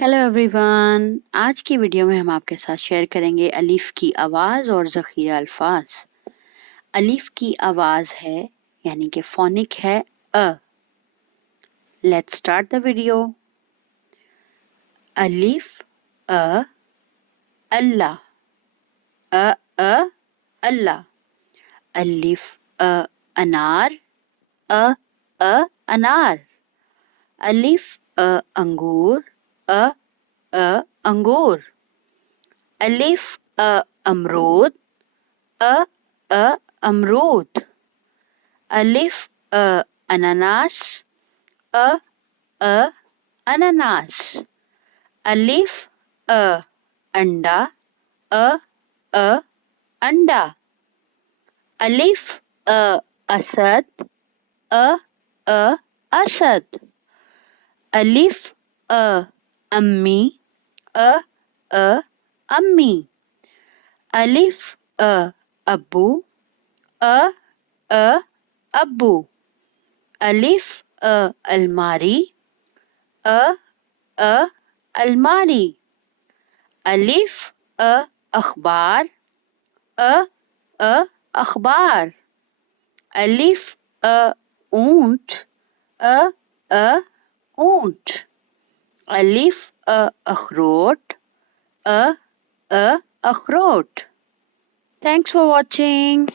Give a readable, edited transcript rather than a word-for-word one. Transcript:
Hello every one, آج کی video میں ہم آپ کے ساتھ شیئر کریں گے الف کی آواز اور ذخیرہ الفاظ۔ الف کی آواز ہے یعنی کہ فونک ہے لیٹس اسٹارٹ دا ویڈیو۔ الف اللہ، اللہ۔ الف انار، انار۔ الف انگور، انگور۔ الف امرود، امرود۔ الف اناناس، اناناس۔ الف انڈا، انڈا۔ الف اسد، اسد۔ الف امی، امی۔ الف ابو، ابو۔ الف الماری، الماری۔ الف اخبار، اخبار۔ الف اونٹ، اونٹ۔ الف اخروٹ، اخروٹ۔ Thanks for watching.